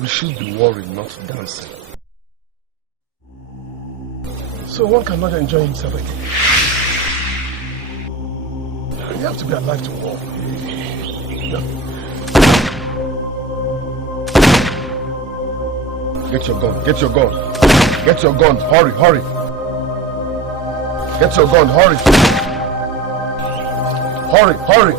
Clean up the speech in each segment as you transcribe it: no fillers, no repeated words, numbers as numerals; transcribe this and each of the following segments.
We should be worried, not dancing. So one cannot enjoy himself again. You have to be alive to walk. Get your gun, get your gun. Get your gun, hurry, hurry. Get your gun, hurry. Hurry, hurry.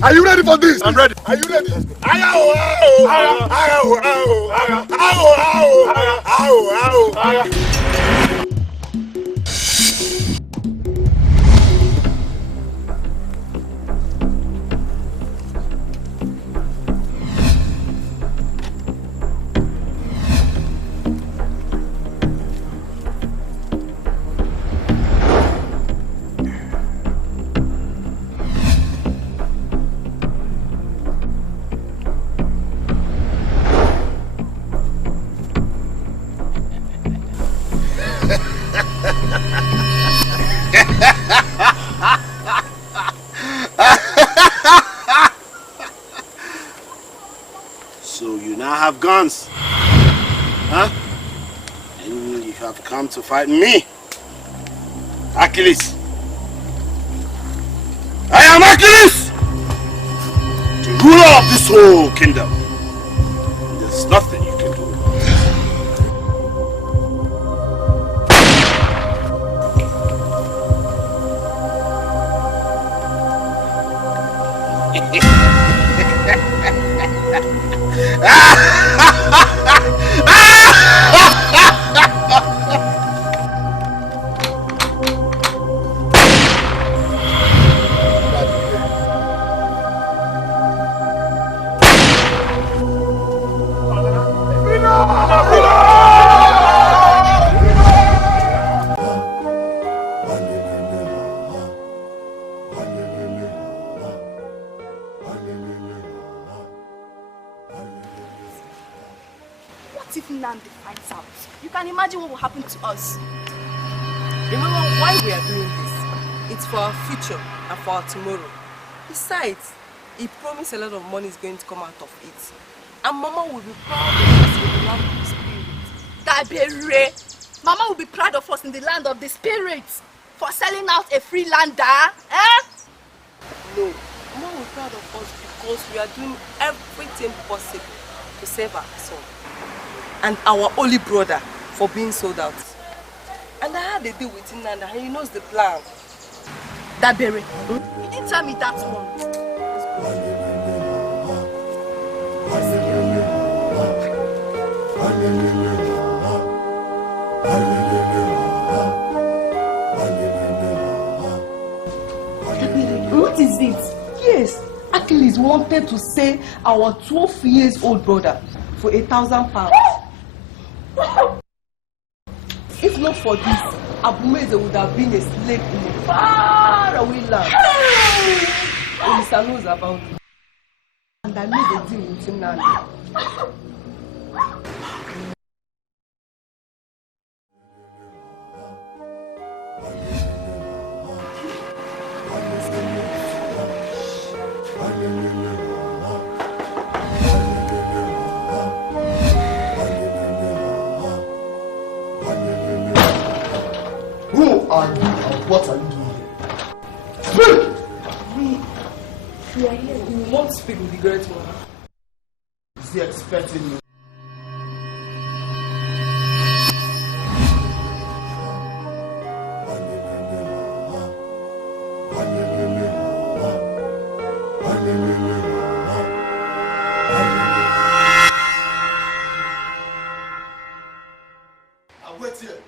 Are you ready for this? I'm ready. Are you ready? Have guns, huh? And you have come to fight me, Achilles. I am Achilles, the ruler of this whole kingdom. There's nothing you can do. Us. Remember why we are doing this? It's for our future and for our tomorrow. Besides, he promised a lot of money is going to come out of it. And Mama will be proud of us in the land of the spirit. Dabere! Mama will be proud of us in the land of the spirits for selling out a free lander, eh? No, Mama will be proud of us because we are doing everything possible to save our son and our only brother for being sold out. And I had a deal with him and he knows the plan. Dabere, you didn't tell me that one. What is it? Yes, Achilles wanted to sell our 12 years old brother for £1,000. If not for this, Abumeze would have been a slave in a far away land. Olisa knows about it. And I made a deal with him now. Who are you and what are you doing here? Speak! We are here. We want to speak with the great one. Is he expecting you? I'll wait here.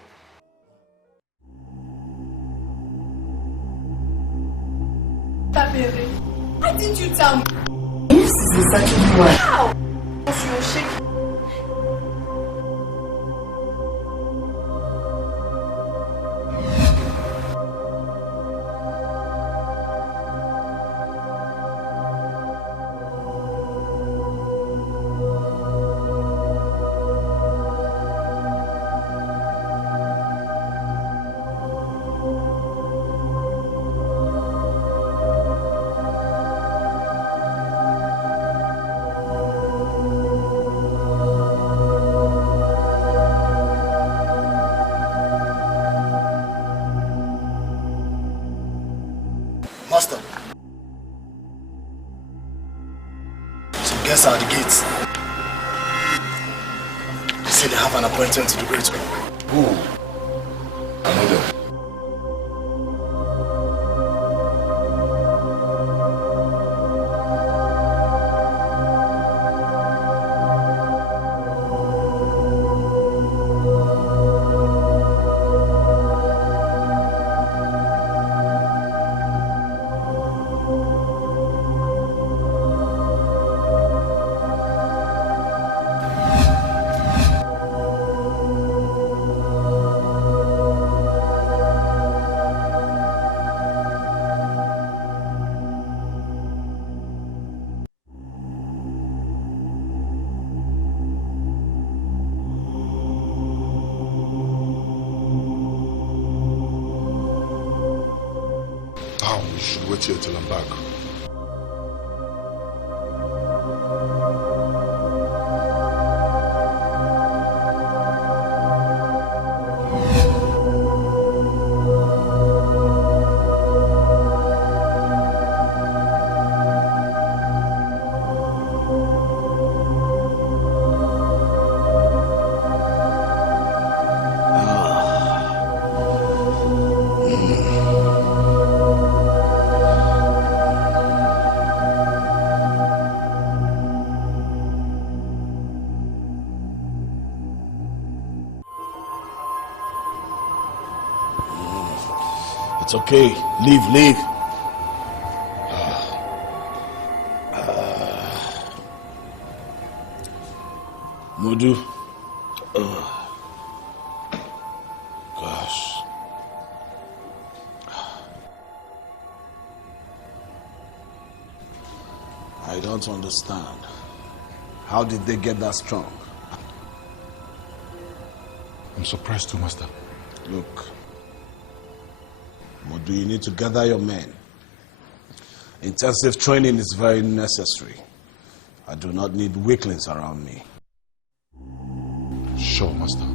Dabere, why didn't you tell me? This is the certain one. How? Because you were shaking. guests are at the gates. They say they have an appointment to the great one. Who? I know them. Wait here till I'm back. It's okay. Leave. Modu. Gosh. I don't understand. How did they get that strong? I'm surprised too, Master. Look. Modu, you need to gather your men. Intensive training is very necessary. I do not need weaklings around me. Sure, Master.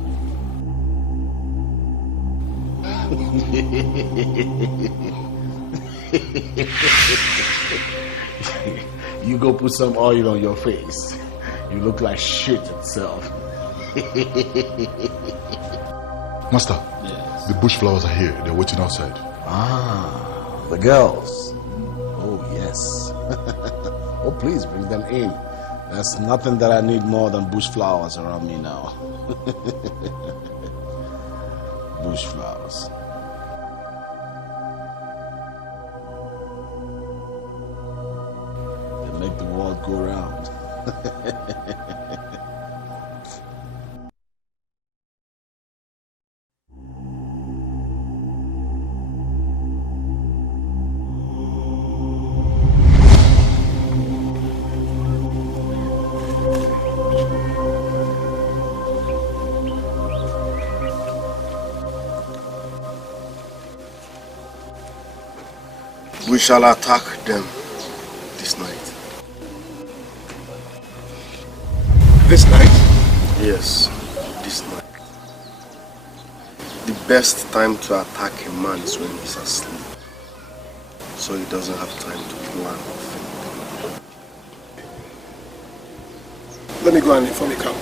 You go put some oil on your face. You look like shit itself. Master, yes. The bush flowers are here. They're waiting outside. Ah, the girls. Oh, yes. Oh, please bring them in. There's nothing that I need more than bush flowers around me now. Bush flowers. They make the world go round. We shall attack them this night. This night? Yes, this night. The best time to attack a man is when he's asleep, so he doesn't have time to plan or think. Let me go and inform the camp.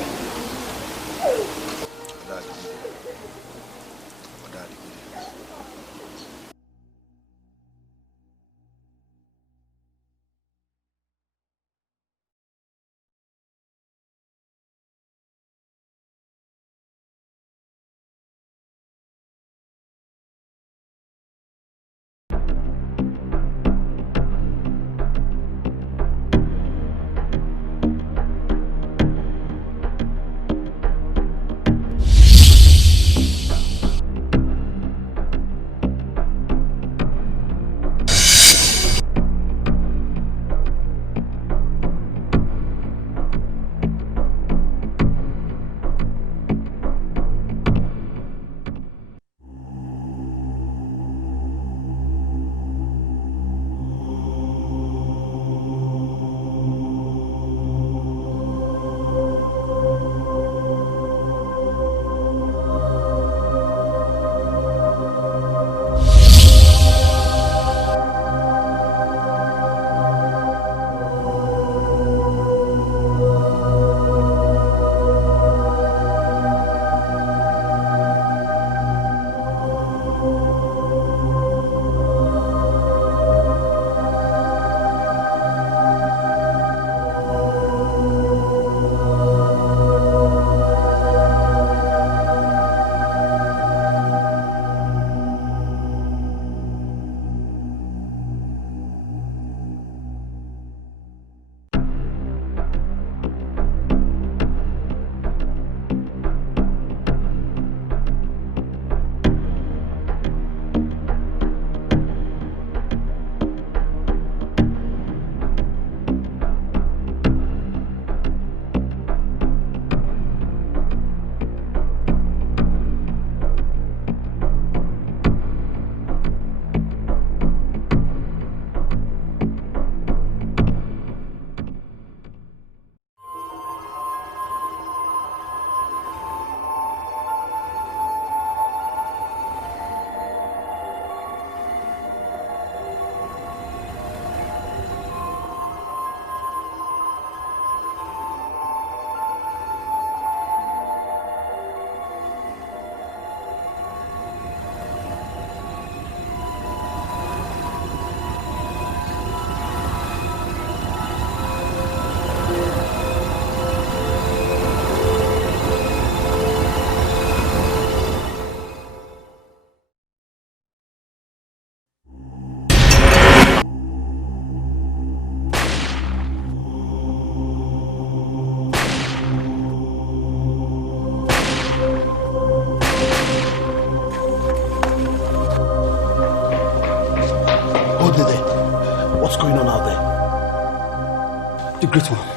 What's going on out there? The Great One.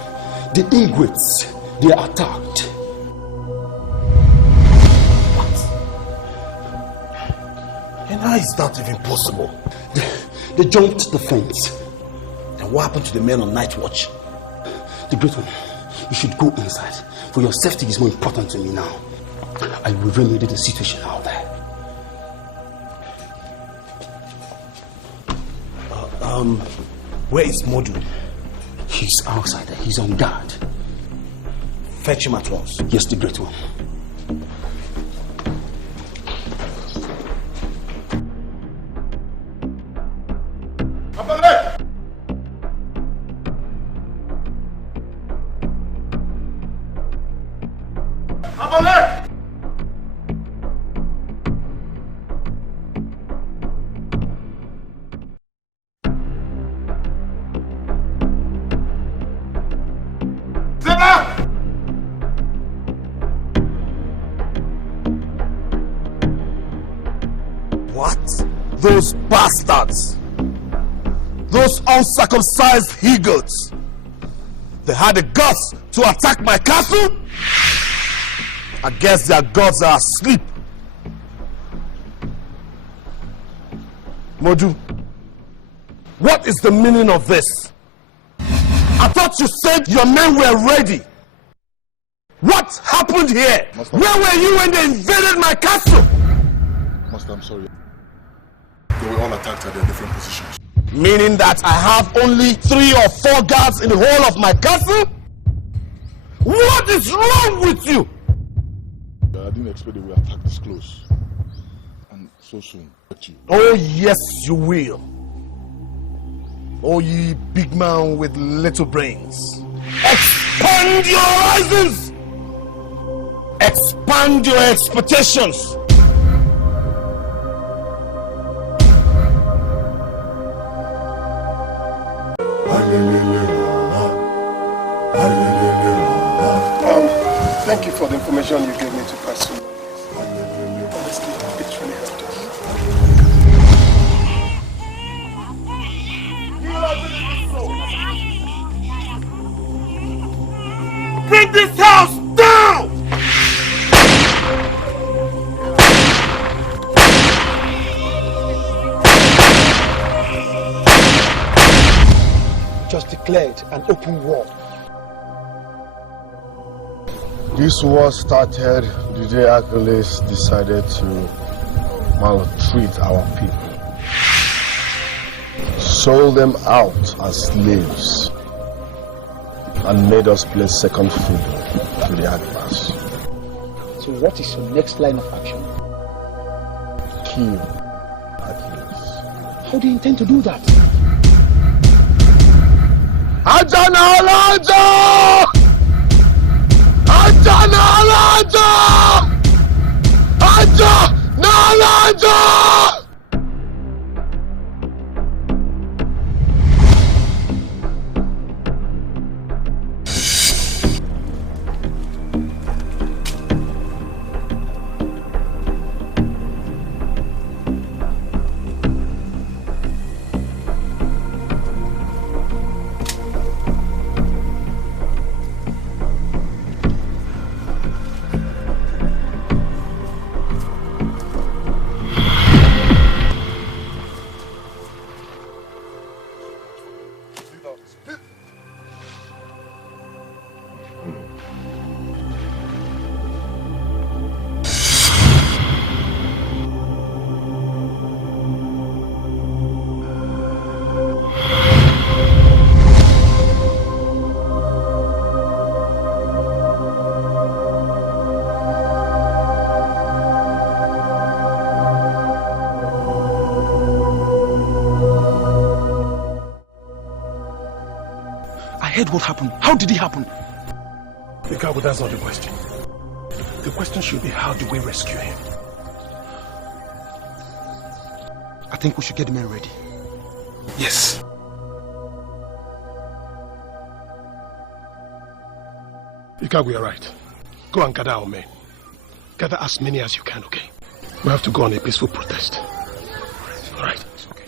The Ingwits. They are attacked. What? And how is that even possible? They jumped the fence. And what happened to the men on night watch? The Great One, you should go inside. For your safety is more important to me now. I will remedy the situation out there. Where is Modu? He's outside. He's on guard. Fetch him at once. Yes, the Great One. Those bastards, those uncircumcised he-goats, they had the guts to attack my castle? I guess their gods are asleep. Modu, what is the meaning of this? I thought you said your men were ready. What happened here? Master, where were you when they invaded my castle? Master, I'm sorry. They were all attacked at their different positions. Meaning that I have only 3 or 4 guards in the whole of my castle? What is wrong with you? I didn't expect they would attack this close. And so soon. Oh yes, you will. Oh ye big man with little brains. Expand your horizons! Expand your expectations! Thank you for the information you gave me to pass through. Honestly, it really helped us. Bring this house down! Just declared an open war. This war started the day Achilles decided to maltreat our people. Sold them out as slaves and made us play second fiddle to the advance. So what is your next line of action? Kill Achilles. How do you intend to do that? What happened? How did it happen? But that's not the question. The question should be, how do we rescue him? I think we should get the men ready. Yes. Ikagu, you're right. Go and gather our men. Gather as many as you can, okay? We have to go on a peaceful protest. All right. It's okay.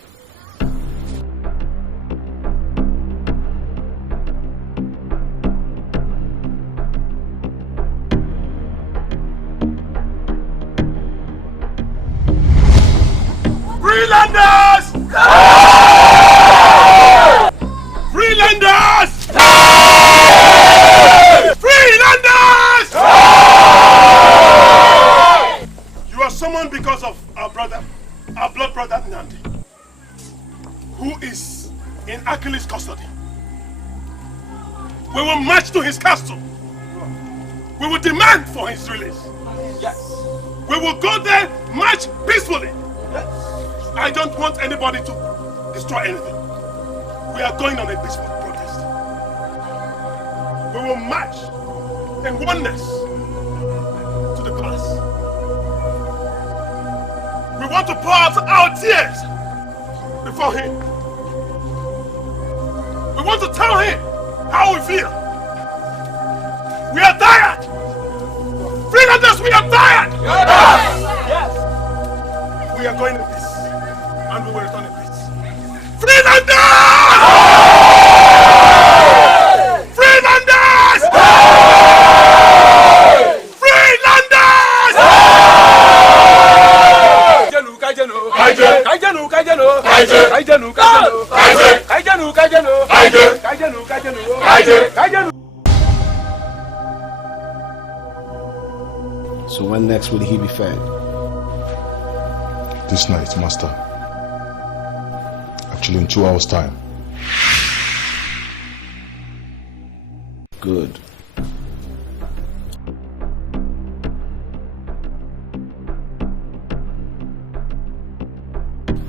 Freelanders! Freelanders! Freelanders! You are summoned because of our brother, our blood brother Nandi, who is in Achilles' custody. We will march to his castle. We will demand for his release. Yes. We will go there, march peacefully. Yes. I don't want anybody to destroy anything. We are going on a peaceful protest. We will march in oneness to the palace. We want to pour out our tears before him. We want to tell him how we feel. We are tired. Freelanders, we are tired. Yes. We are going in peace, and we will return in peace. Freelanders! Freelanders! Freelanders! So when next will he be fed? This night, Master. Actually, in 2 hours' time. Good.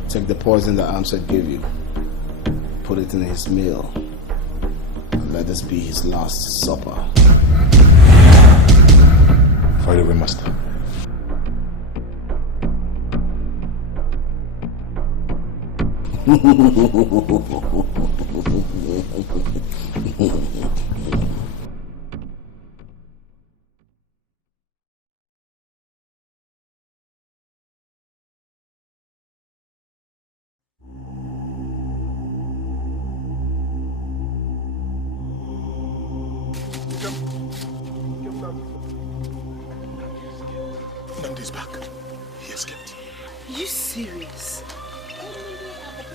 Take the poison that Amset gave you. Put it in his meal. And let this be his last supper. Right away, Master. Nandi's back. He escaped. Are you serious?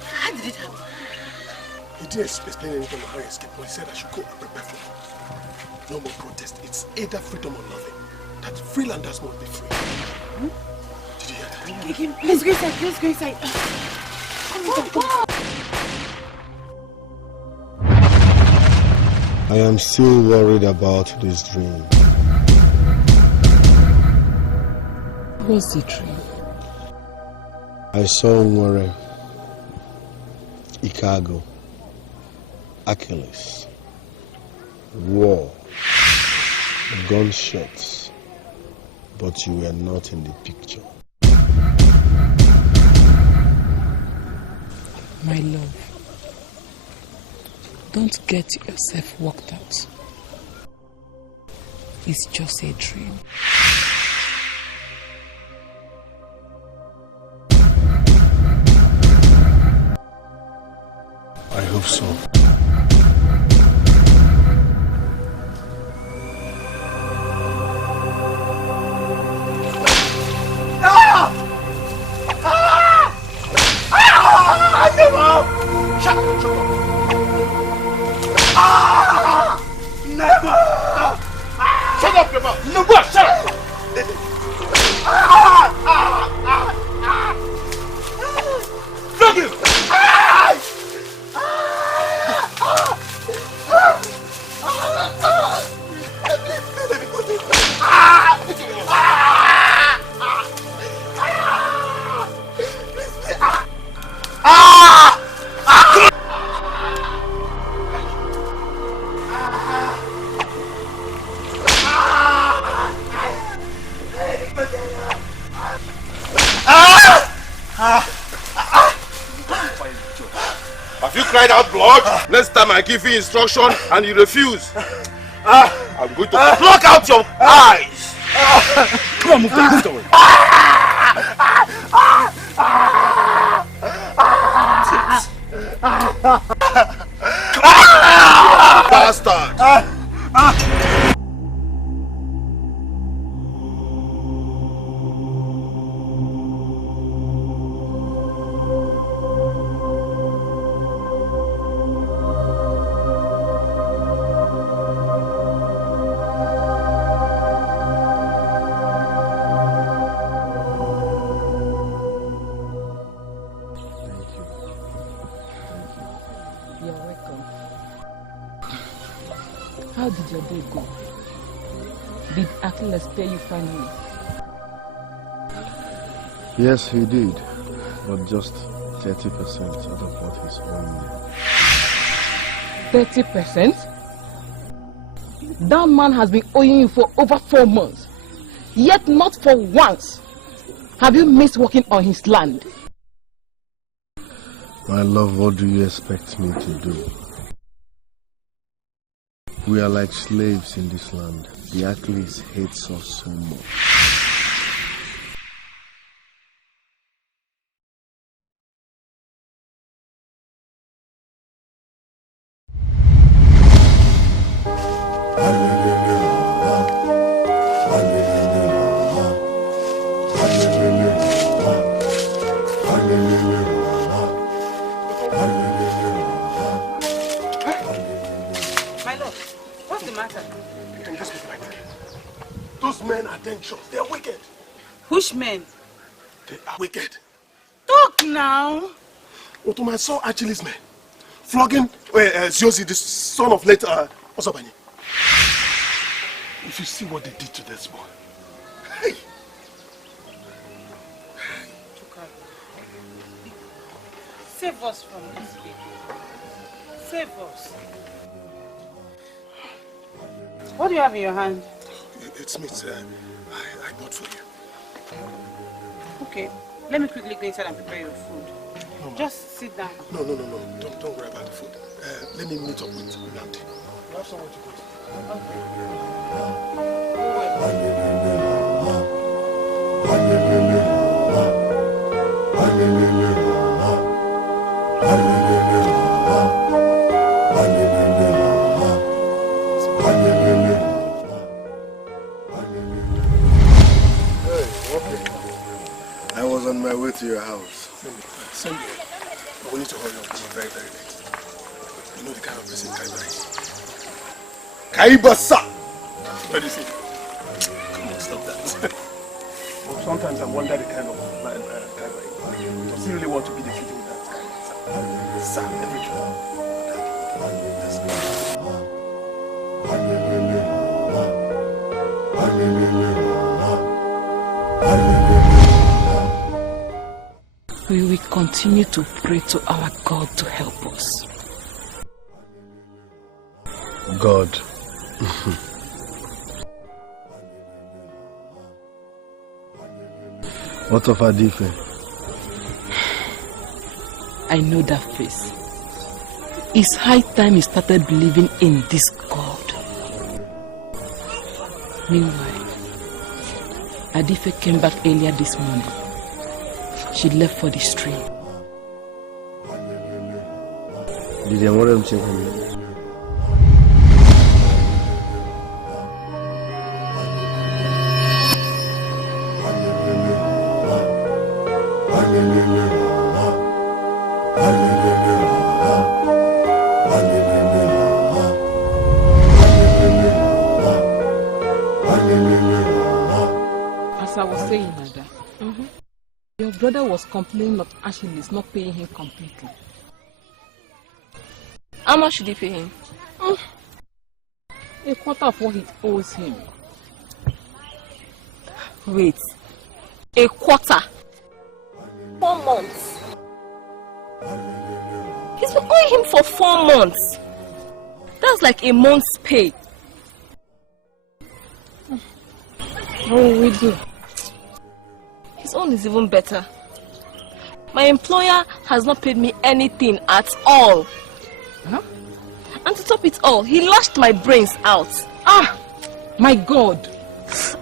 How did it happen? He didn't explain anything on how he escaped, but he said I should go and prepare for it. No more protest. It's either freedom or nothing. That Freelanders must be free. Did you hear that? Let's go inside. Let's go inside. I am still worried about this dream. What's the dream? I saw Nwere, Ikago, Achilles, war, gunshots, but you were not in the picture. My love, don't get yourself worked out. It's just a dream. I hope so. Never! Shut up, your mouth! No, shut up! Fuck you! Have you cried out blood? Next time I give you instruction and you refuse, I'm going to pluck out your eyes. Come on, move away. Bastard! How did your day go? Did Achilles pay you finally? Yes, he did. But just 30% out of what he's owing me. 30%? That man has been owing you for over 4 months. Yet not for once have you missed working on his land. My love, what do you expect me to do? We are like slaves in this land. The Achilles hates us so much. They're wicked. Which men? They are wicked. Talk now. Ottoman saw Achilles' men flogging Ziosi, the son of late Osabani. If you see what they did to this boy. Hey. Save us from this people. Save us. What do you have in your hand? It's meat I bought for you. Okay, let me quickly go inside and prepare your food. No, just sit down. No. Don't worry about the food. Let me meet up with Nandi. You have someone to go to. I was on my way to your house. Send me. But we need to hurry up. It's very, very late. You know the kind of person Kaiba is. Kaiba-sa! What do you say? Come on, stop that. Well, sometimes I wonder the kind of man Kaiba is. Does he really want to be defeated with that kind of sa every time? We will continue to pray to our God to help us. God. What of Adife? I know that face. It's high time he started believing in this God. Meanwhile, Adife came back earlier this morning. She left for the stream. Did your mother check on you? As I was saying, Nada, your brother was complaining of Achilles not paying him completely. How much should he pay him? A quarter of what he owes him. Wait. A quarter? 4 months? He's been owing him for 4 months. That's like a month's pay. What will we do? His own is even better. My employer has not paid me anything at all. Huh? And to top it all, he lashed my brains out. Ah! My God!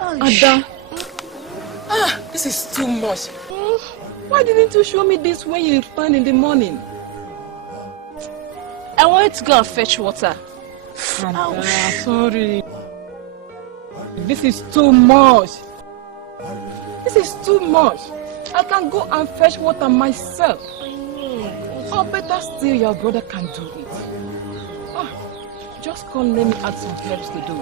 Ada! This is too much. Why didn't you show me this when you returned in the morning? I wanted to go and fetch water. Ada, sorry. This is too much. This is too much. I can go and fetch water myself. Or better still, your brother can do it. Just come, let me add some herbs to do.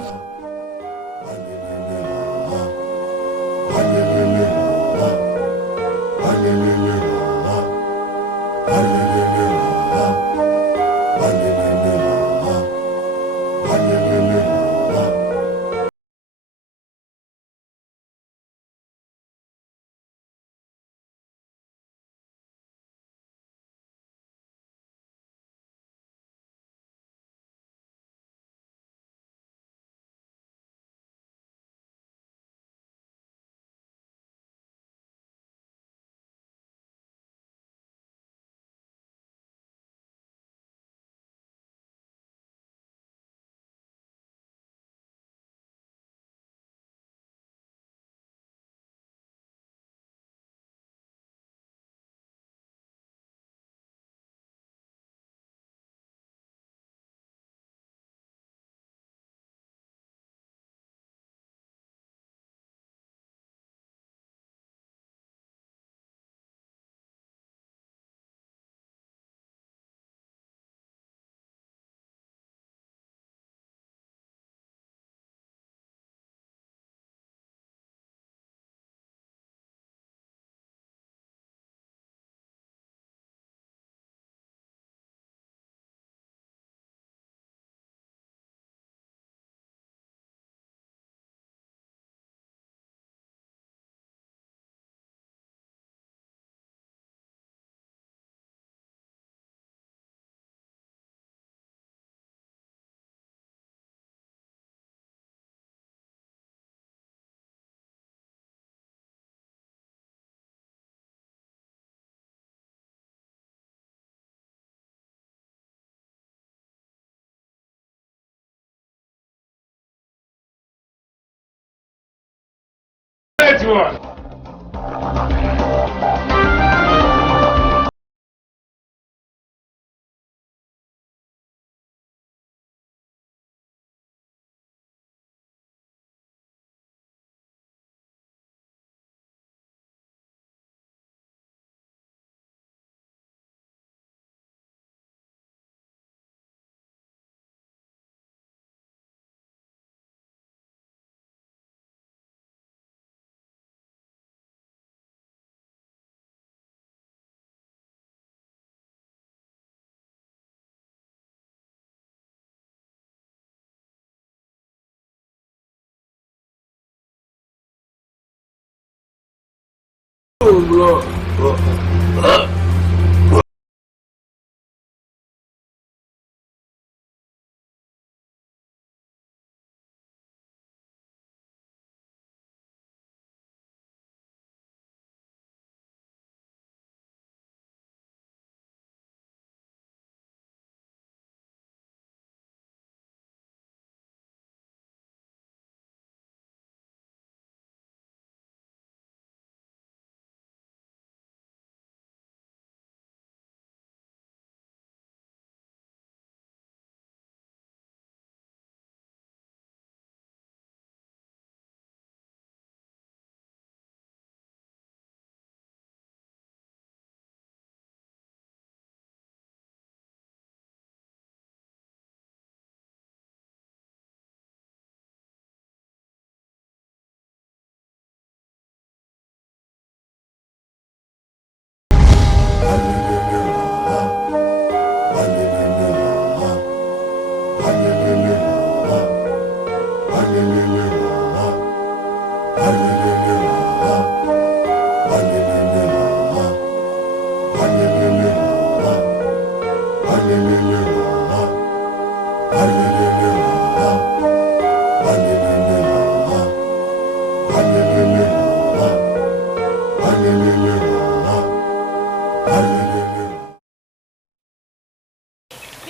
Great one.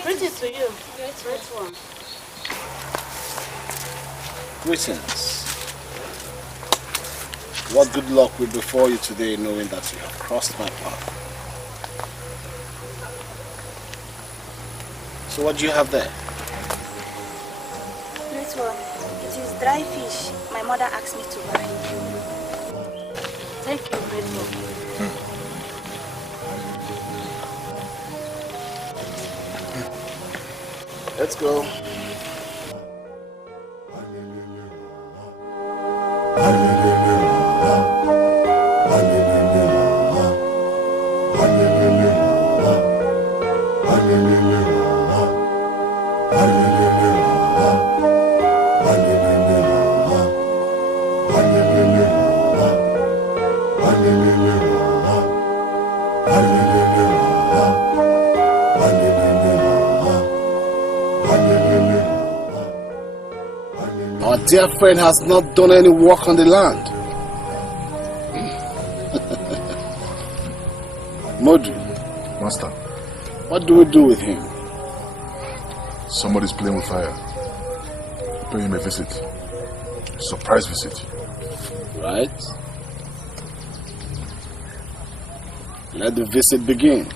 Greetings to you. Great one. Greetings. What good luck will befall you today, knowing that you have crossed my path? So what do you have there? This one. It is dry fish. My mother asked me to buy. Thank you, great one. Let's go. Our dear friend has not done any work on the land. Modu. Master. What do we do with him? Somebody's playing with fire. Pay him a visit. Surprise visit. Right? Let the visit begin.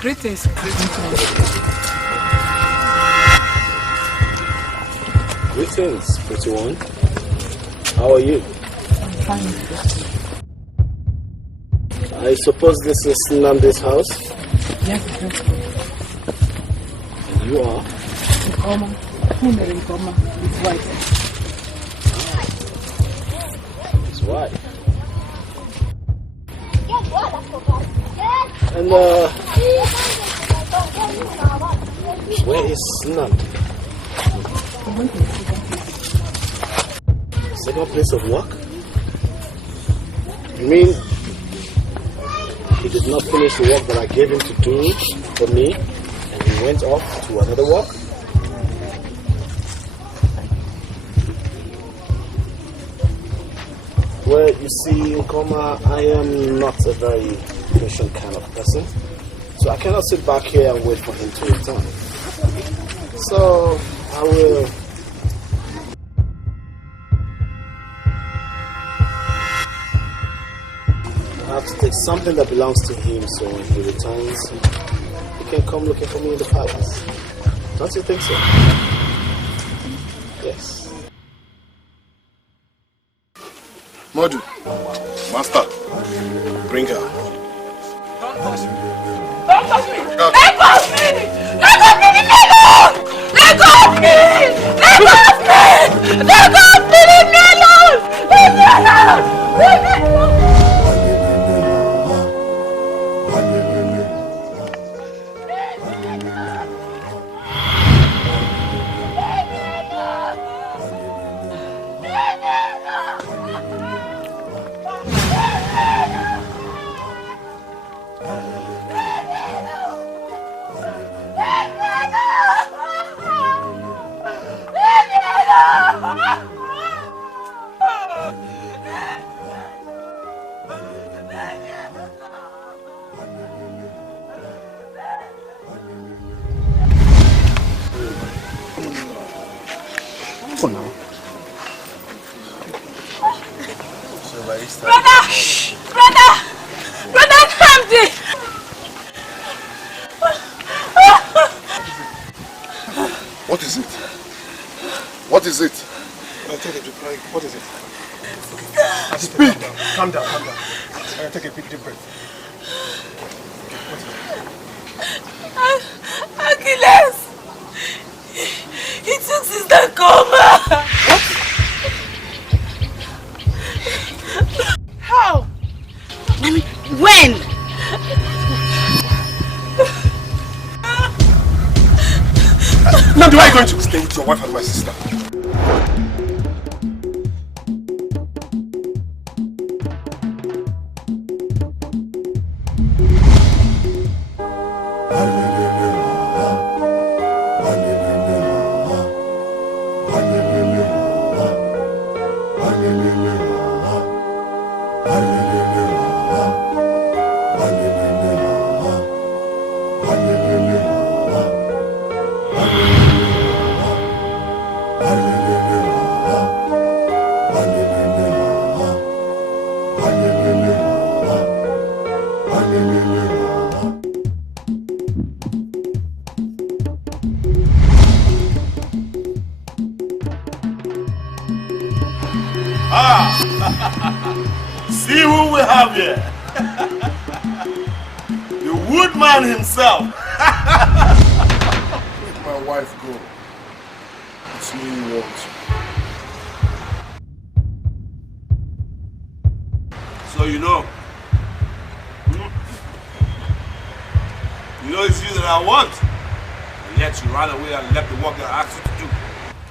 Greetings. Greetings, pretty one. How are you? I'm fine. I suppose this is Namde's house? Yes, it's You are? Nkoma. Nkoma. His wife. His wife? And where is Namde? Second place of work? You mean he did not finish the work that I gave him to do for me and he went off to another work? Well, you see, Nkoma, I am not a very patient kind of person, so I cannot sit back here and wait for him to return. So I will have to take something that belongs to him, so when he returns, he can come looking for me in the palace. Don't you think so? Yes. Modu, Master, bring her. Don't touch me! Let go of me! Let go of me! Let go of me! Let go of me! Let go of me! Let go of me! Leave me alone! Leave me alone! Leave me alone! Brother Namde! What is it? What is it? What is it? Speak! Calm down. Take a big deep breath. Achilles! He took Sister Nkoma! What? How? I mean, when? Now, do I going to stay with your wife and my sister? See who we have here. The woodman himself. Let my wife go. It's me you want. So you know. You know it's you that I want. And yet you ran away and left the work that I asked you to do.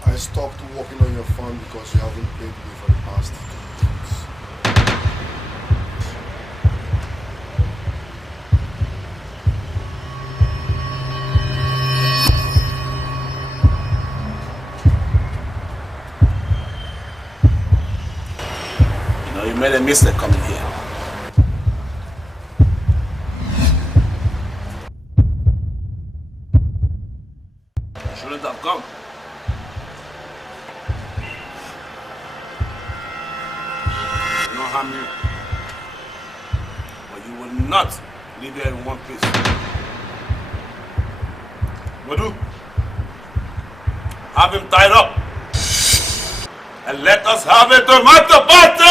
I stopped working on your farm because you haven't paid me for the past 2 months. made a mistake coming here. You shouldn't have come. I will not harm you. But you will not leave here in one piece. Wadu, have him tied up. And let us have a tomato party!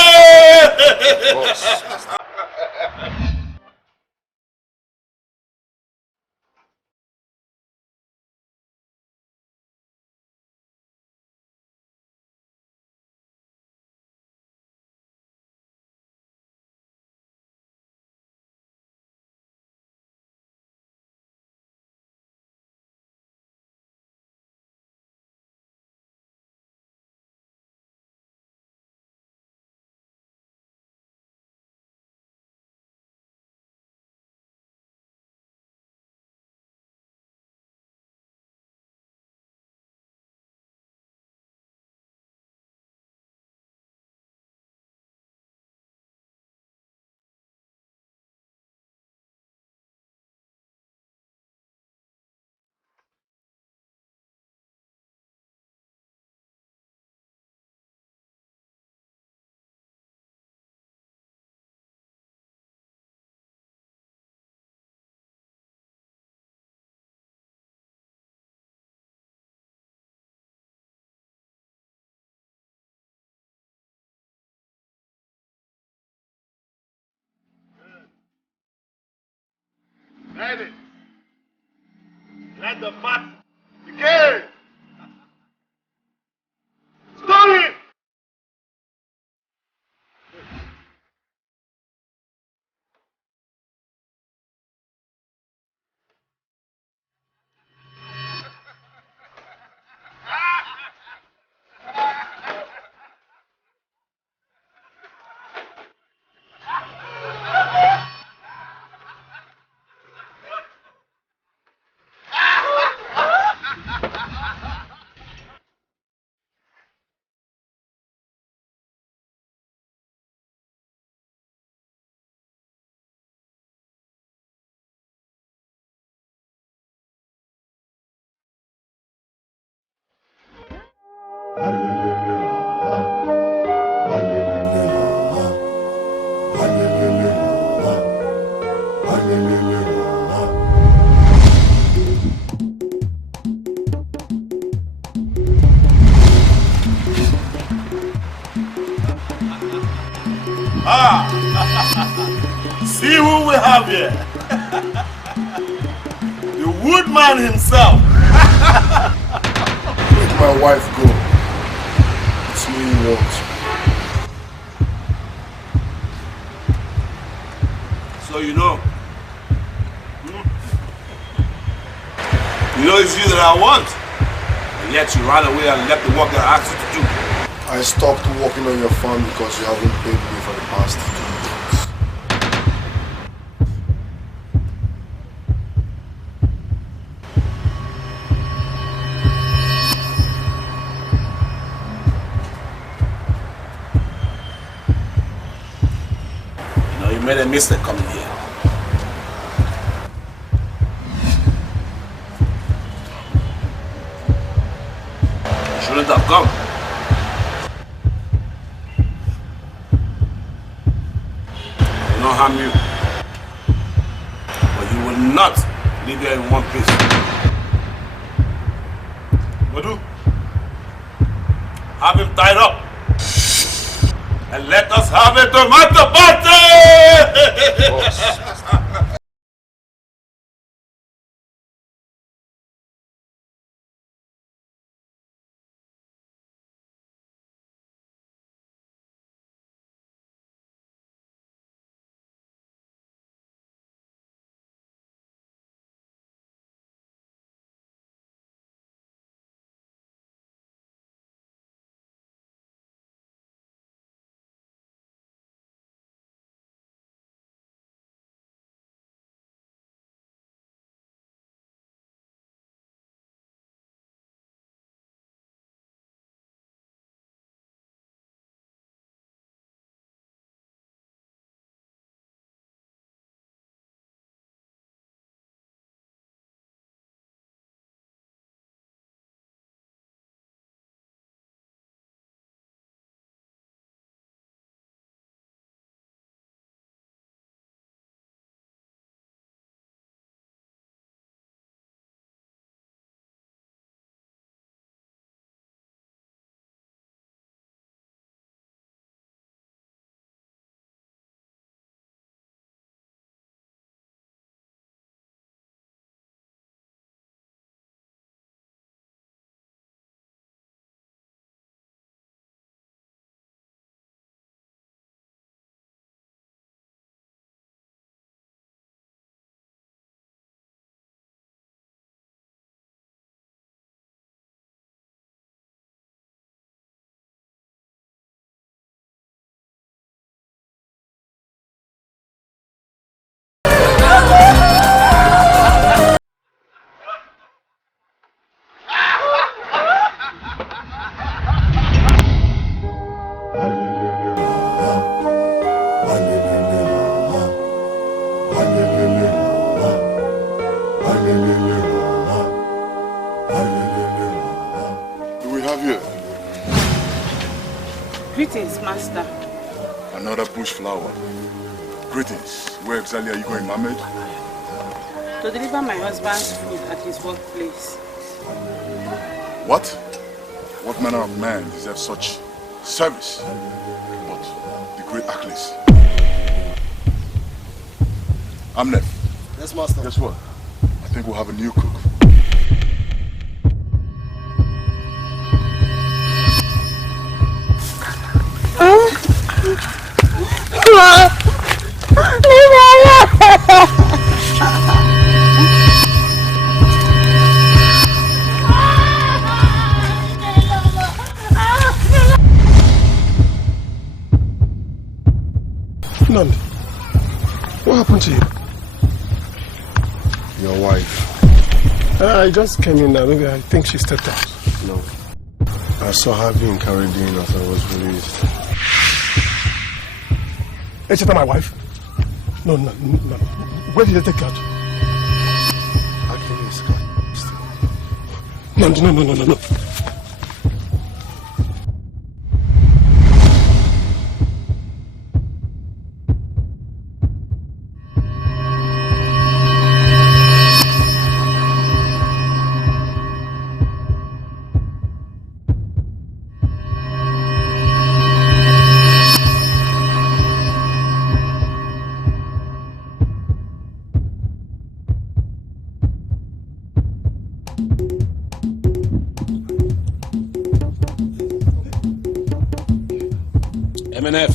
Ready. Let the fight begin. Story. See who we have here. The woodman himself. Let my wife go. It's me you want. So you know. You know it's you that I want. And yet you ran away and left the work that I asked you to do. I stopped working on your farm because you haven't paid me for the past 2 months. You know, you made a mistake coming here. You shouldn't have come. Not harm you, but you will not leave here in one piece. Wadu, have him tied up and let us have a tomato party! master. Another bush flower. Greetings. Where exactly are you going, Mohammed? To deliver my husband's food at his workplace. What? What manner of man deserves such service? But the great Achilles. Amnef. Yes, master. Guess what? I think we'll have a new cook. Nandi, what happened to you? Your wife. I just came in now. Maybe I think she stepped out. No. I saw her being carried in as I was released. Is it my wife? No. Where did they take her to? Agony is No. MNF.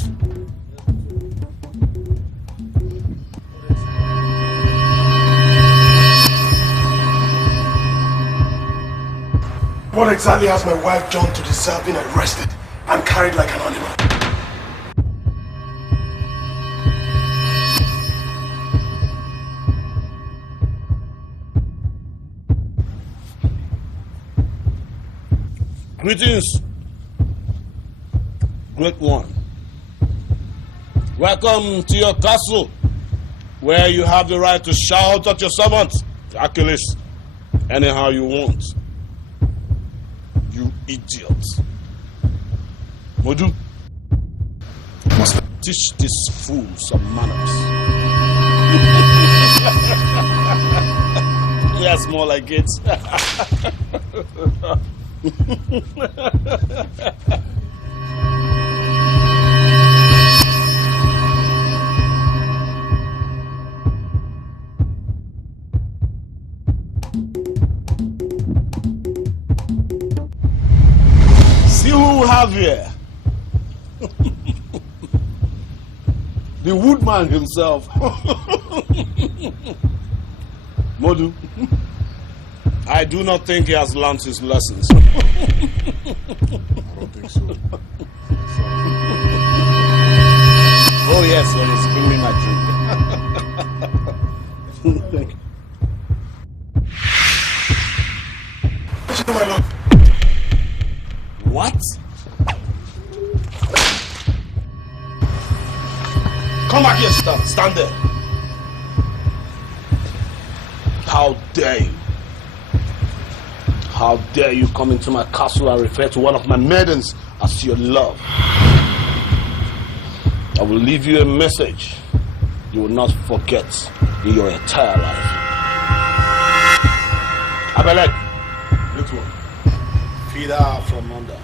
What exactly has my wife done to deserve being arrested and carried like an animal? Greetings, great one. Welcome to your castle, where you have the right to shout at your servant, Achilles, anyhow you want. You idiot. Modu, Master. teach this fool some manners. Yes, more like it. See who we have here. The woodman himself. Modu, I do not think he has learned his lessons. I don't think so. Oh yes, when he's bringing my drink. Thank you. My lord. What? Come back here, stand there. How dare you? How dare you come into my castle and refer to one of my maidens as your love? I will leave you a message you will not forget in your entire life. Abelek, little one, feed her from under.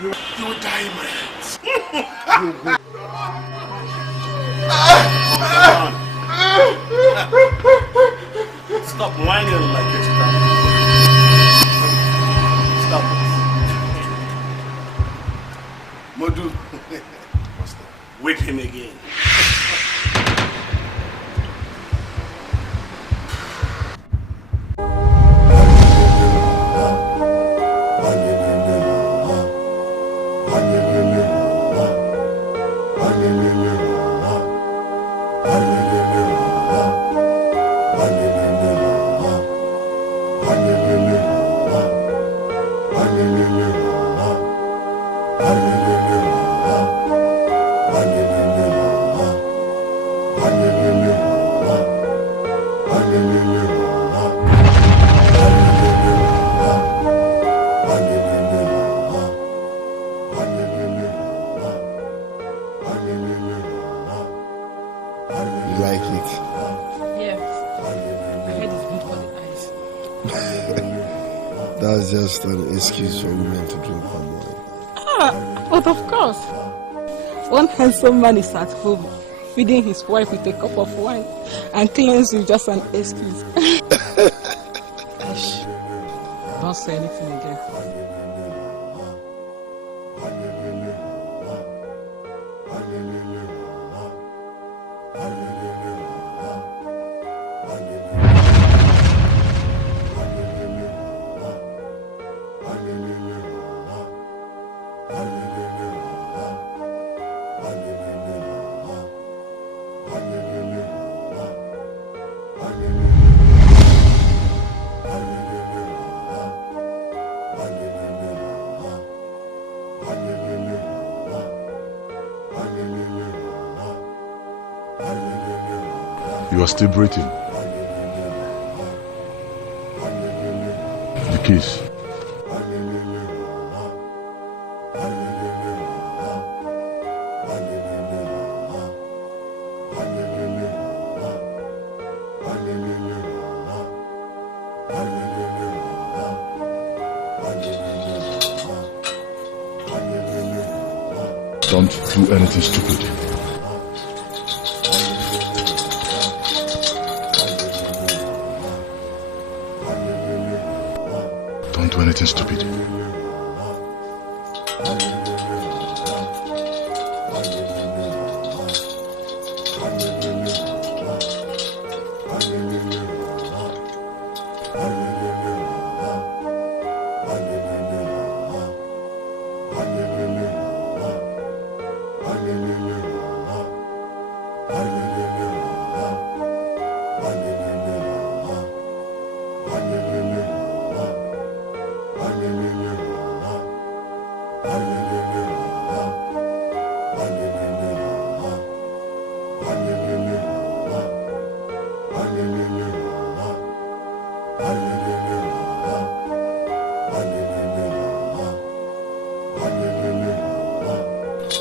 You will die in my hands. Stop whining like this. Stop. Modu, whip him again. That's just an excuse for women to drink palm wine. But of course. One handsome man is at home, feeding his wife with a cup of wine, and cleans with just an excuse. Shh. Don't say anything again. You are still breathing. The keys. Don't do anything stupid. Don't do anything stupid.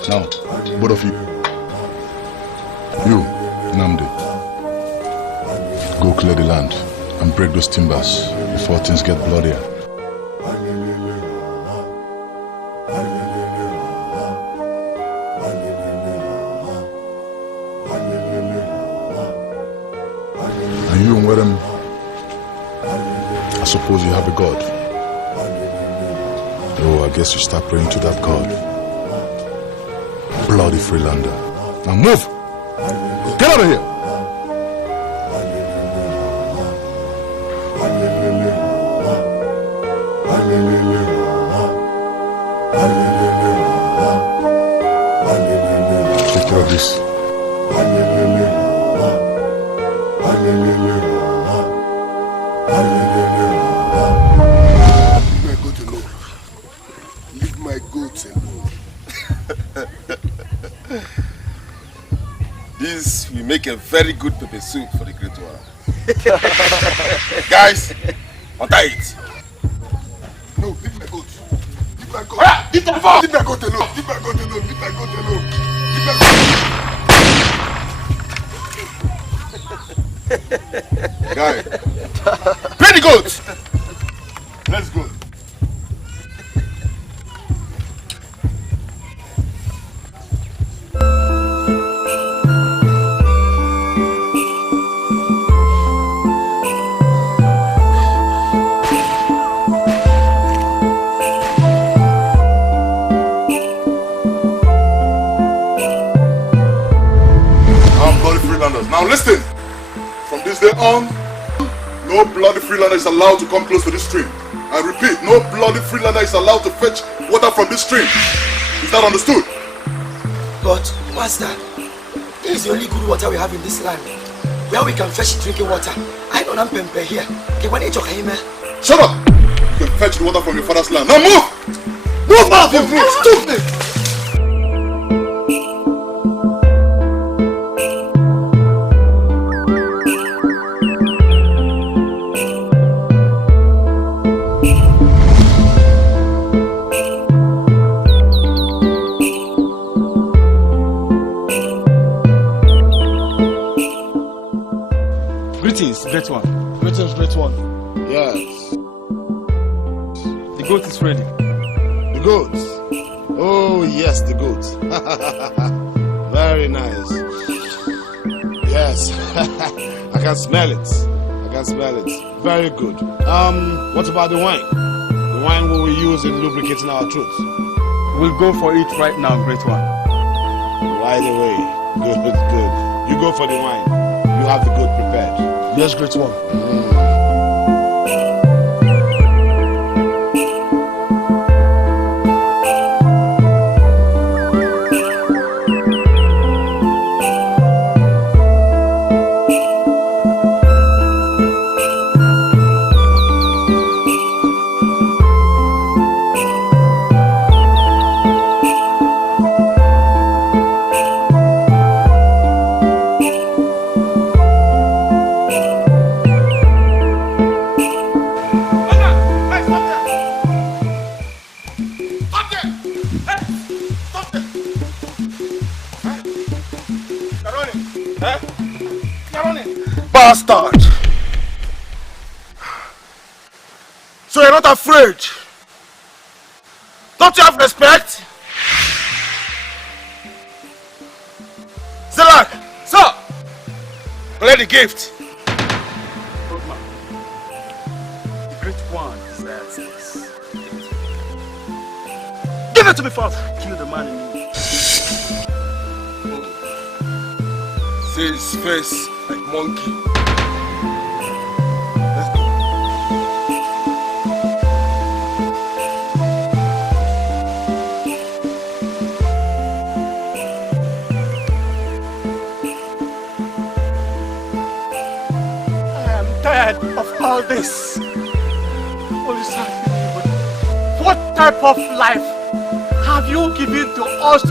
Now, both of you. You, Namdi. Go clear the land and break those timbers before things get bloodier. And you, Nwedem, I suppose you have a god. Oh, I guess you start praying to that god. Bloody Freelander. Now move! Get out of here! Take care of this. Leave my goats alone. This will make a very good pepper soup for the great one. Guys, untie it. No, leave my goat. Leave my goat. Ah, leave my goat alone. Leave my goat alone. Leave my goat alone. Leave my goat. Guy, pay the goat. Let's go. Now listen, from this day on, no bloody freelander is allowed to come close to this stream. I repeat, no bloody freelander is allowed to fetch water from this stream. Is that understood? But, Master, this is the only good water we have in this land, where we can fetch drinking water. I don't have pempe here. Shut up! You can fetch the water from your father's land. Now move! Move out! Move! Stupid! Greetings, great one. Greetings, great one. Yes. The goat is ready. The goat? Oh, yes, the goat. Very nice. Yes. I can smell it. I can smell it. Very good. What about the wine? The wine we will use in lubricating our throats. We'll go for it right now, great one. Right away. Good, good. You go for the wine. You have the goat prepared. Yes, great one. Bastard! So you're not afraid? Don't you have respect? Zalak! Sir! Collect the gift. Good man. The great one desires this. Give it to me first. Kill the man in me. See his face like monkey. Of all this, what type of life have you given to us?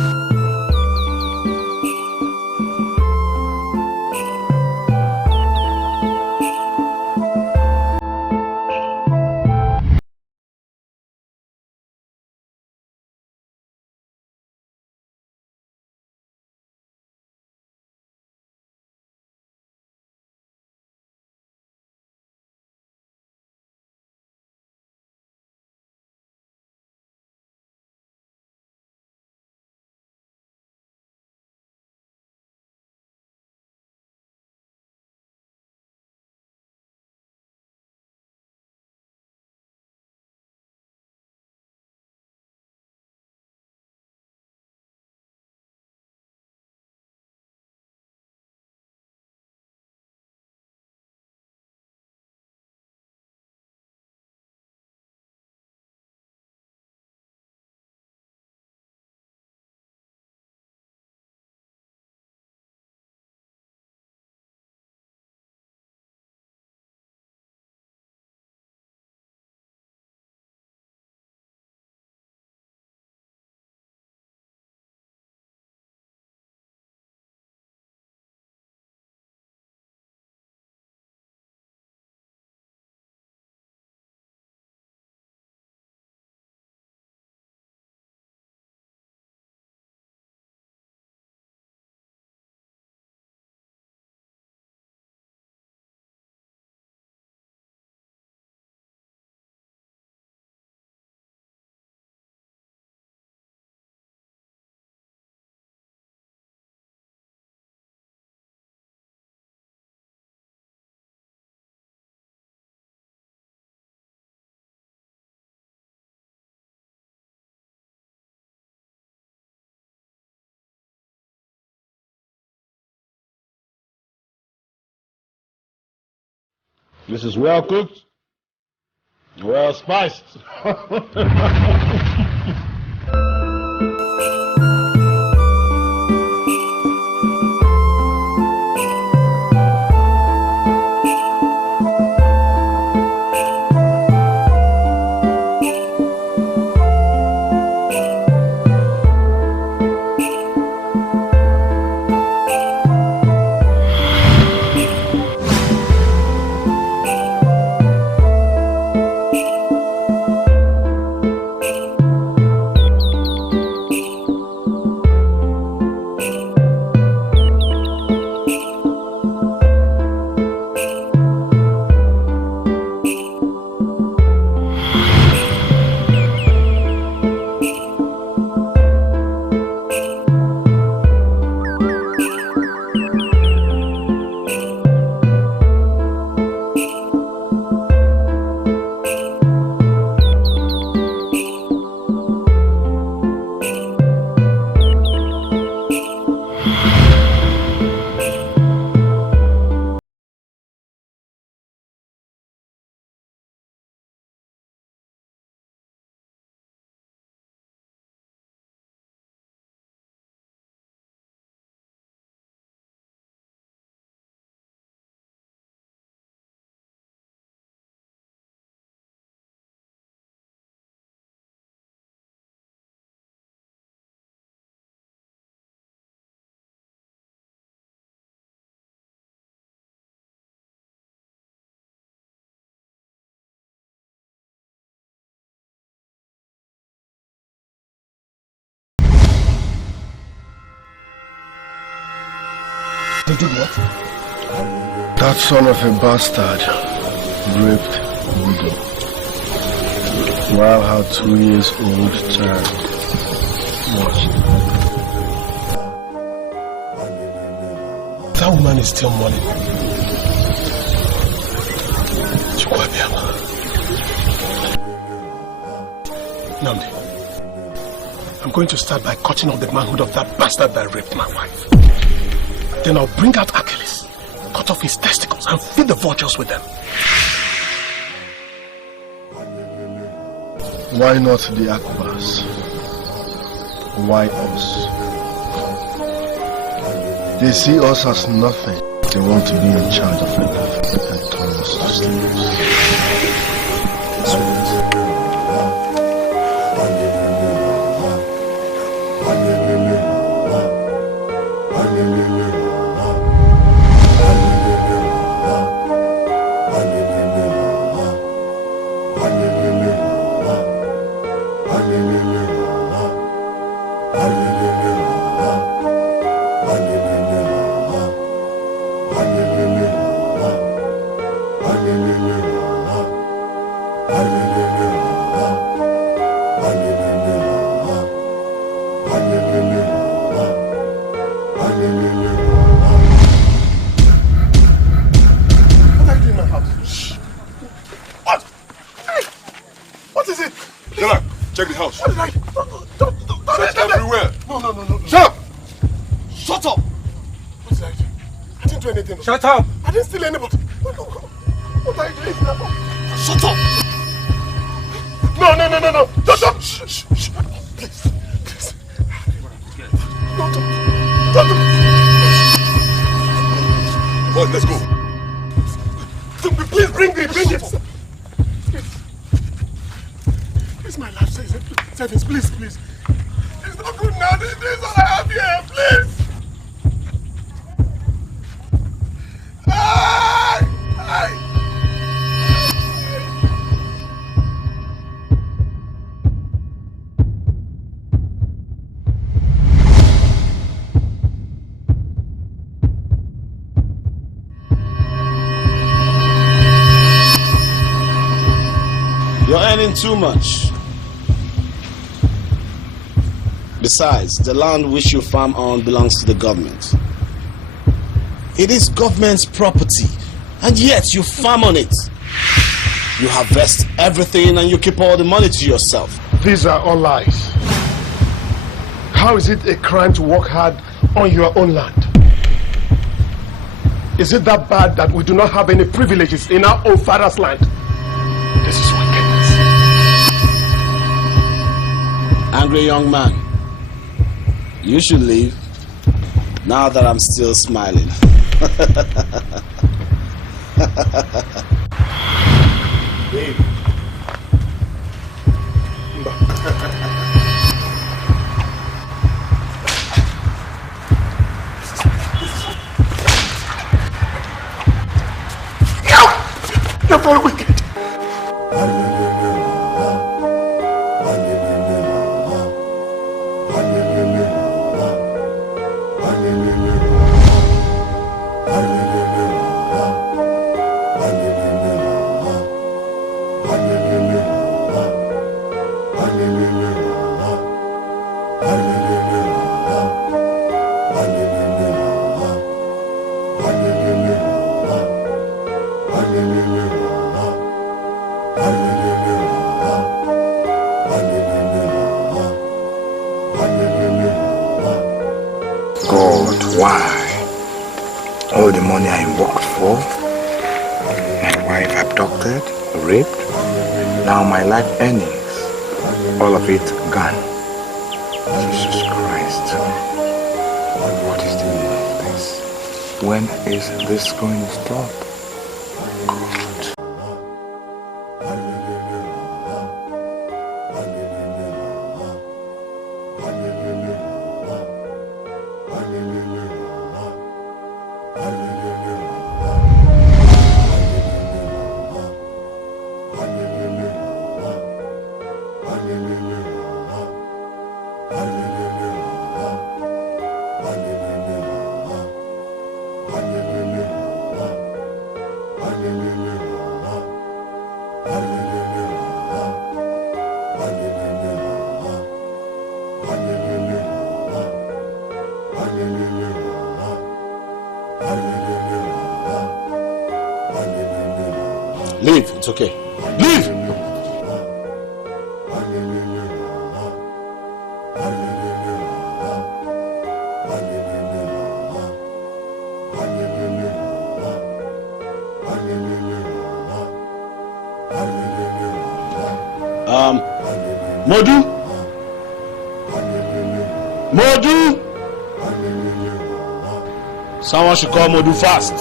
This is well cooked, well spiced. They did what? That son of a bastard raped widow while her 2-year-old child watched. That woman is still mourning. Namdi, I'm going to start by cutting off the manhood of that bastard that raped my wife. Then I'll bring out Achilles, cut off his testicles, and feed the vultures with them. Why not the Akbars? Why us? They see us as nothing. They want to be in charge of everything and turn us to slaves. Shut up! I didn't steal anybody. What are you doing now? Shut up! No. Don't. Shh. Please. Don't. Boy, let's go. Please bring it. Please, my life savings, please. It's not good now. This is all I have here, please. You're earning too much. Besides, the land which you farm on belongs to the government. It is government's property, and yet you farm on it. You harvest everything and you keep all the money to yourself. These are all lies. How is it a crime to work hard on your own land? Is it that bad that we do not have any privileges in our own father's land? This is wickedness. Angry young man, you should leave now that I'm still smiling. Leave. You're very wicked. All the money I worked for, my wife abducted, raped, now my life earnings, all of it gone. Jesus Christ. What is the meaning of this? When is this going to stop? Leave, it's okay. Leave! Modu? Modu? Someone should call Modu fast.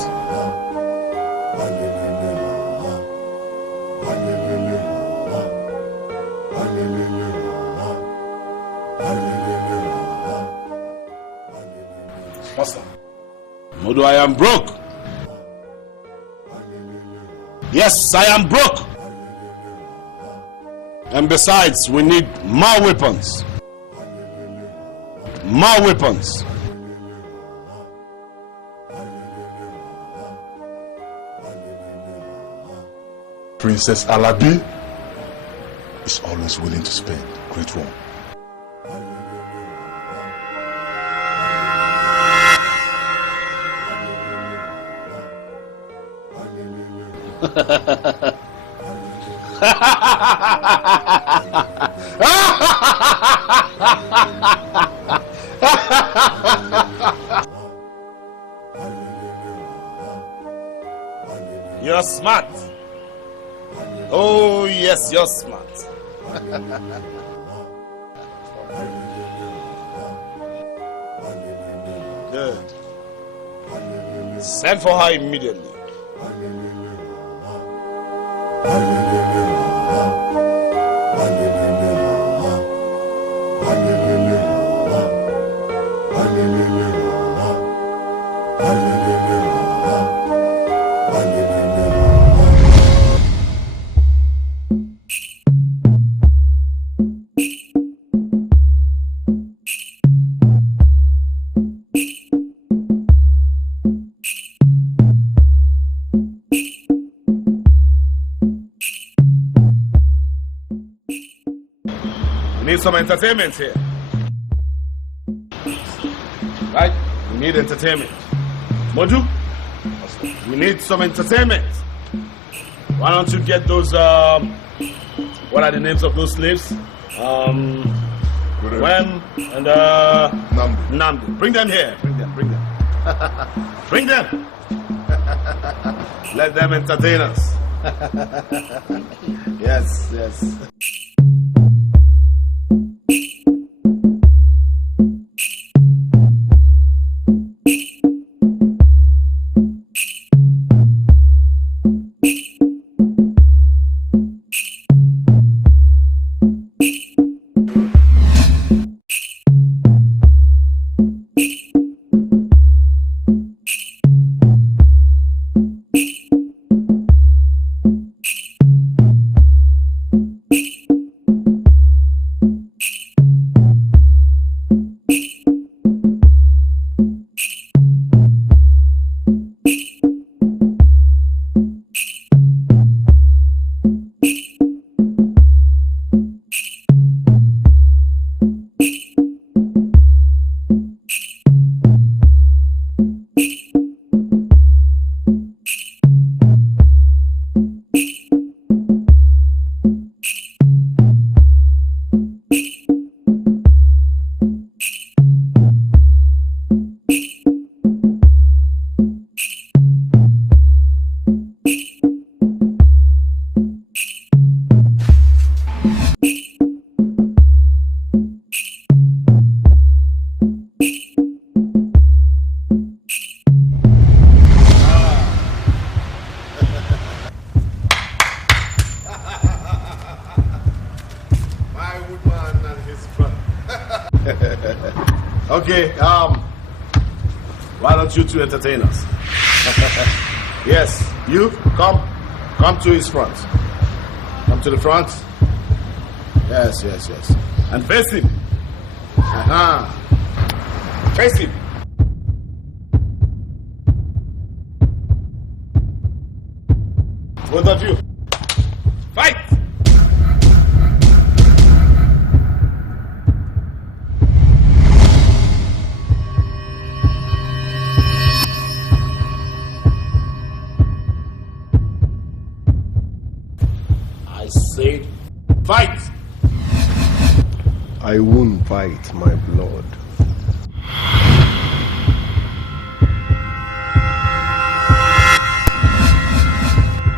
Master. Modu, I am broke. Yes, I am broke. And besides, we need more weapons. More weapons. Princess Alabi is always willing to spend. Great one. You're smart. Oh, yes, you're smart. Good. Send for her immediately. Need some entertainment here. Right? We need entertainment. Moju, we need some entertainment. Why don't you get those, what are the names of those slaves? Wem and Namdi. Bring them here. Bring them. Bring them. Let them entertain us. Yes, yes. Okay, why don't you two entertain us? Yes, you come to his front. Come to the front. Yes, yes, yes. And face him. Face him. Both of you, fight! Fight! I won't fight my blood.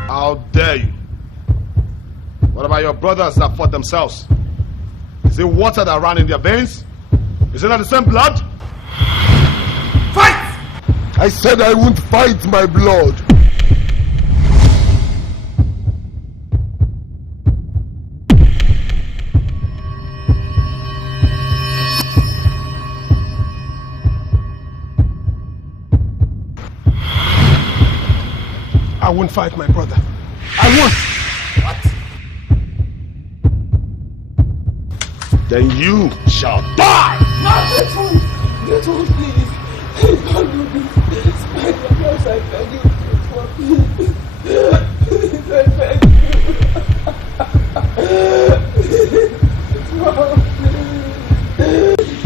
How dare you? What about your brothers that fought themselves? Is it water that ran in their veins? Is it not the same blood? Fight! I said I won't fight my blood. I won't fight my brother. I won't. What? Then you shall die. No, get on, please. God, please. Spare your lives, I beg you. Please, I beg you.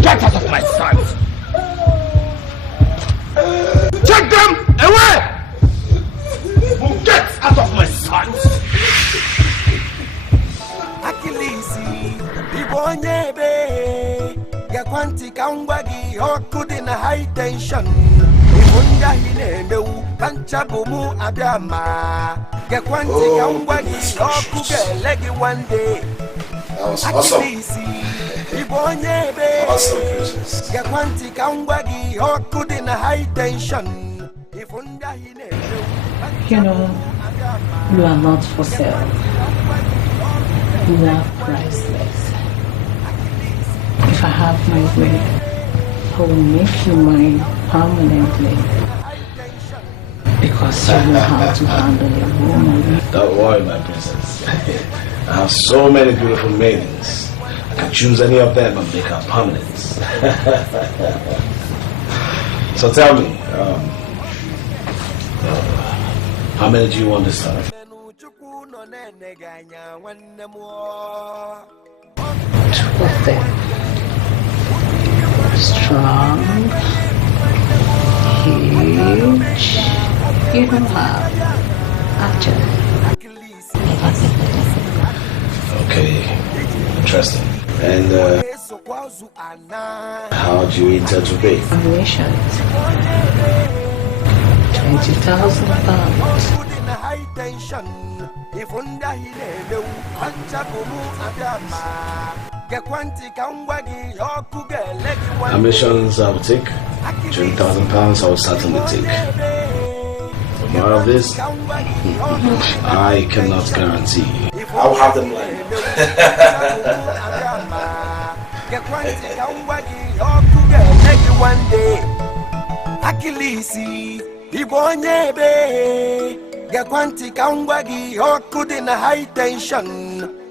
Get out of my sight. Take them away. Get out of my sight! Akilisi, Ibonyebe, Yakwanti Kangwagi, Okudin high tension. Ibunda Hineu, Panchabumu Adama, Yakwanti Kangwagi, Okuge Leggy one day. That was awesome. Ibonyebe, Awesome Christmas. Yakwanti Kangwagi, Okudin high tension. Ibunda Hineu. You know, you are not for sale. You are priceless. If I have my way, I will make you mine permanently. Because you know how to handle a woman. Don't worry, my princess. I have so many beautiful maidens. I can choose any of them and make her permanent. So tell me, how many do you want this time? 2 of them. Strong, huge, you don't have, actually. Okay, interesting. And how do you intend to pay? Combinations. 20 Commissions I will take, £20,000 I will certainly take. For more of this, I cannot guarantee. I will have them lined one day. Akilisi, Ibonyebe, Gakwanti Kangwagi, Okudin high tension.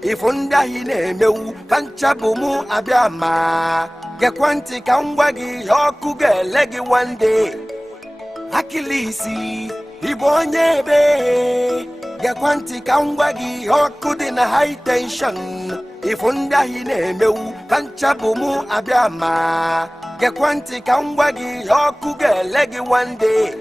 If Unda Hinemu, Kanchabumu Abiama, Gakwanti Kangwagi, Okuga leggy one day. Akilisi, Ibonyebe, Gakwanti Kangwagi, Okudin high tension. If Unda Hinemu, Kanchabumu Abiama. Gekwanti kangwagi okuge legi one day.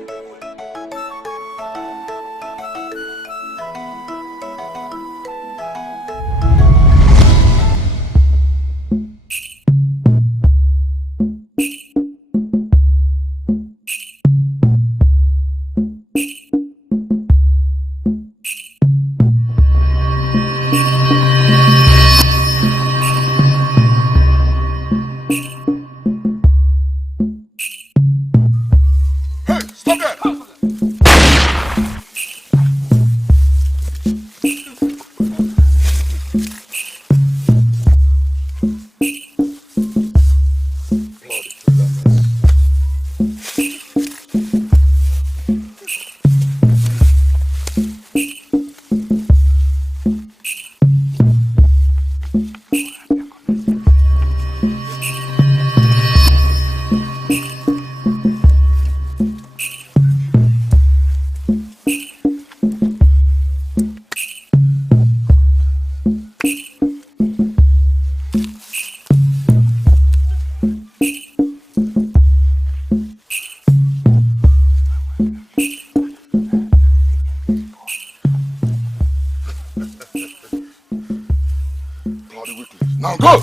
Now go!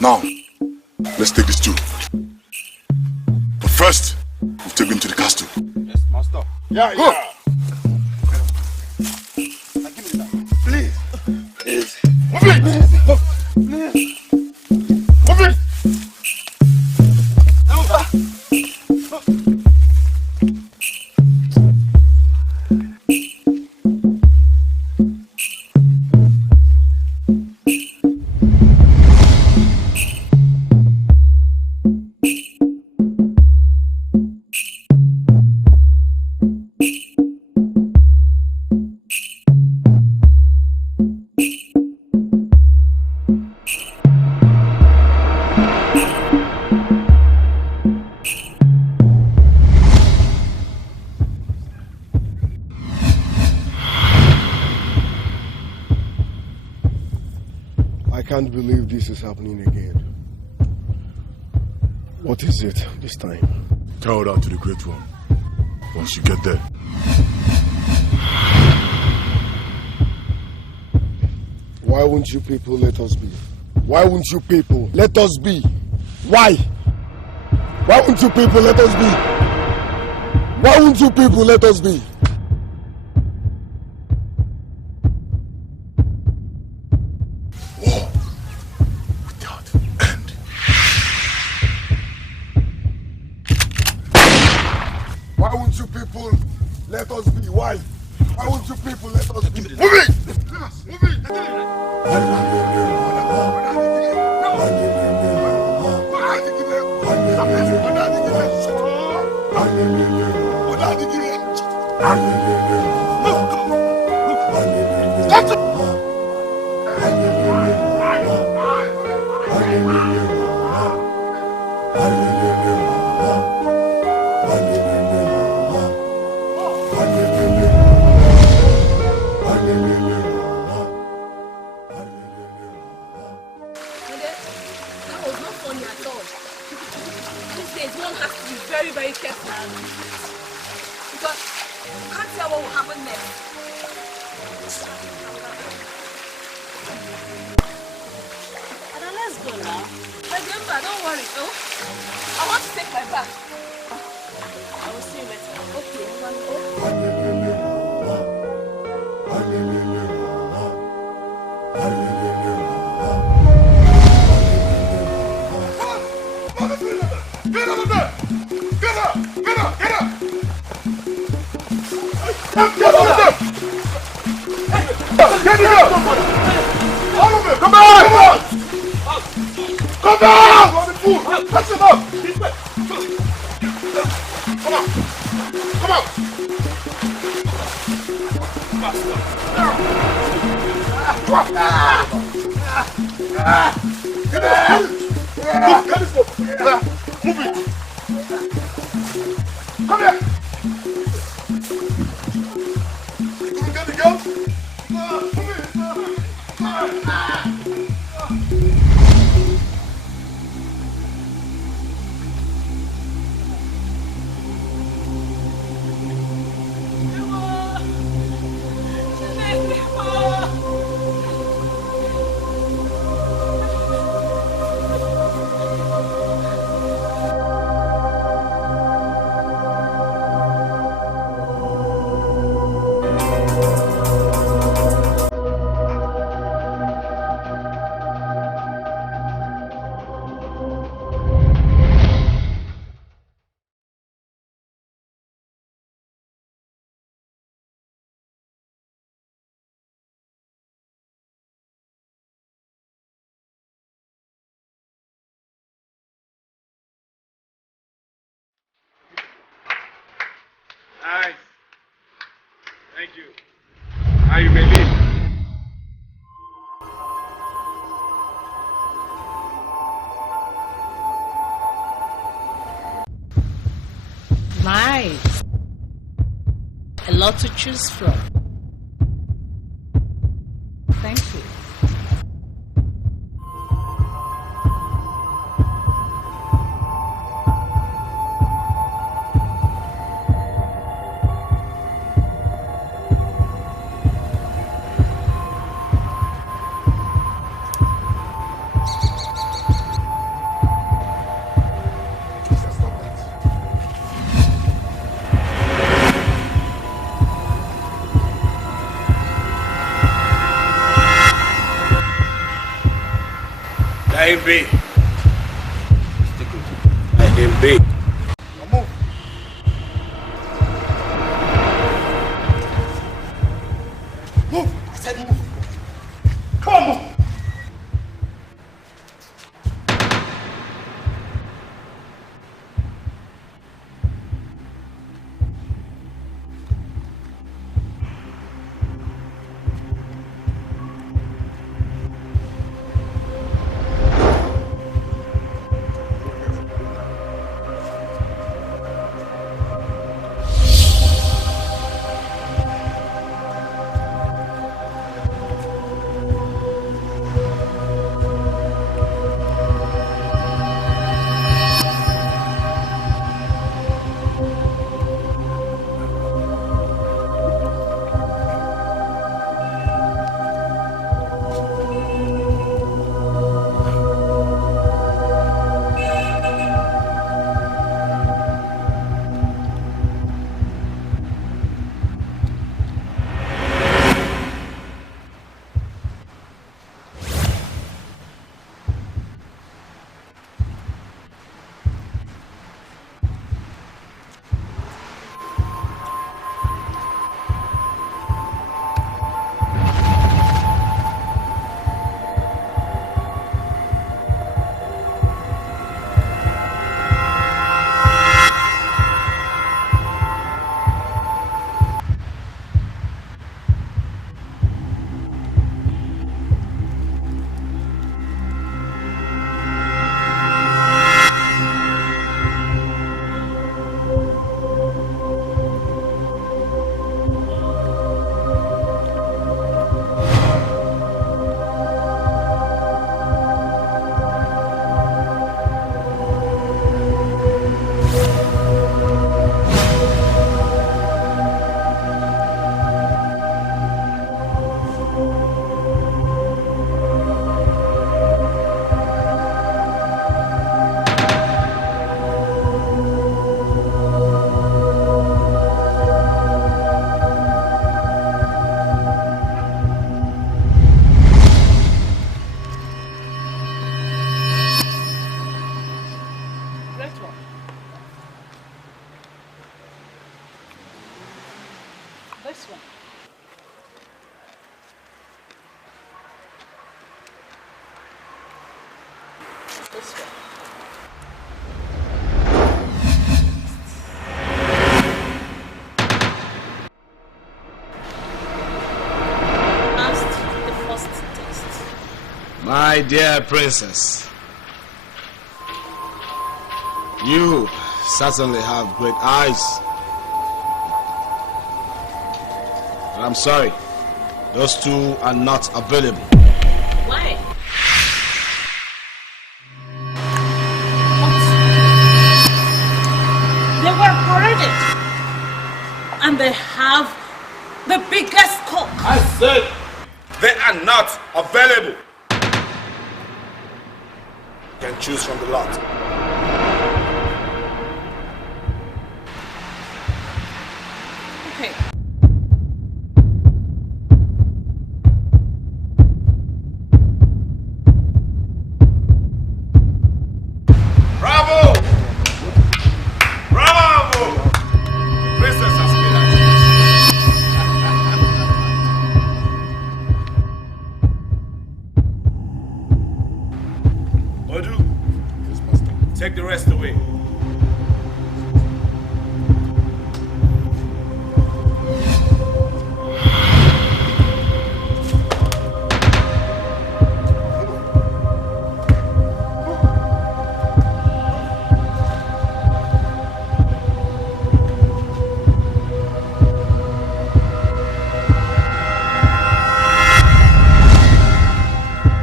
Now, let's take these two. But first, we'll take them to the castle. Yes, master. Yeah, go! Give me that. Please. Please. Move it! Please. Move it! I can't believe this is happening again. What is it this time? Tell that to the Great One once you get there. Why won't you people let us be? Why won't you people let us be? Why? Why won't you people let us be? Why won't you people let us be? Why won't you people let us be? Why? Why won't you people let us be? Move it! Move it! Stop it! Very, very careful. Because you can't tell what will happen next. Ada, let's go now. Remember, don't worry, oh. I want to take my bath. I will see you later. Okay, Get up there! Get up! Get up! Get up! Get up there! Get it up! All of it! Come on! Come on! Come down! Touch him up! Come on! Come on! Get it! Move! Get this one! Move it! Come here! You gonna get the girl? Move it! Nice. Thank you. Now you may leave. Nice. A lot to choose from. Thank you. Line B. Line B. Move. Move. I said move. Come on, move. This one. This one. My dear princess, you certainly have great eyes. But I'm sorry, those two are not available. Why? They were paraded. And they have the biggest cock. I said they are not available. You can choose from the lot. Okay. Bravo! Bravo! The princess has made her choice. Odu, take the rest away.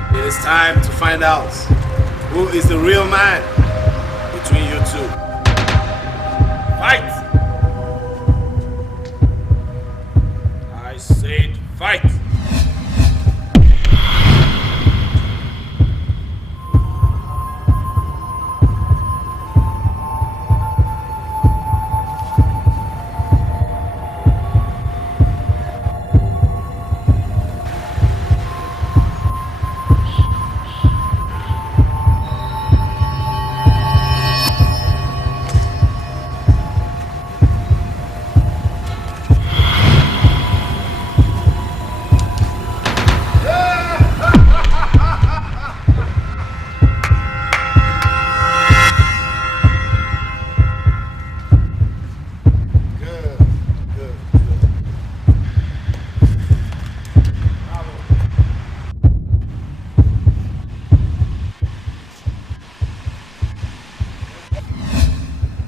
It is time to find out who is the real man between you two. Fight! I said fight!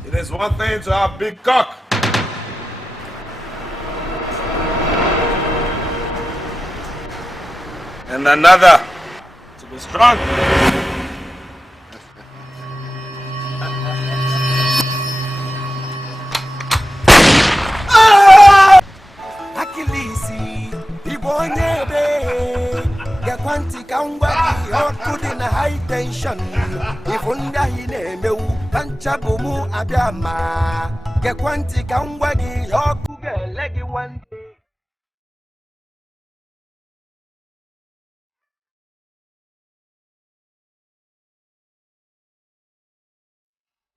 It is one thing to have big cock. And another to be strong. Akilisi, Ibonyebe, Yakwanti Kangwagi, Okudina high tension. Ifunda Hinemeu, Kanchabumu Abiyama, Yakwanti Kangwagi, Okuge Legi one.